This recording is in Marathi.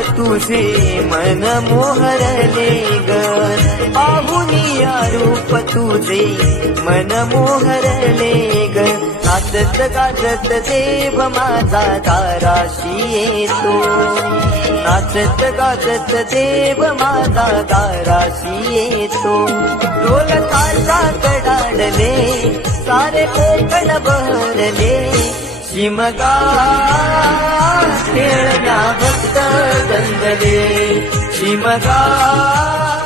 तुझे मन मोहरले ग, पाहुनिया रूप तुझे मन मोहरले ग. नाचत गाजत देव माझा दाराशी येतो, नाचत गाजत देव माझा दाराशी येतो. ढोल ताशात कडाडले सारे कोकण बहरले, शिमगा खेळण्या भक्त गंगले, शिमगा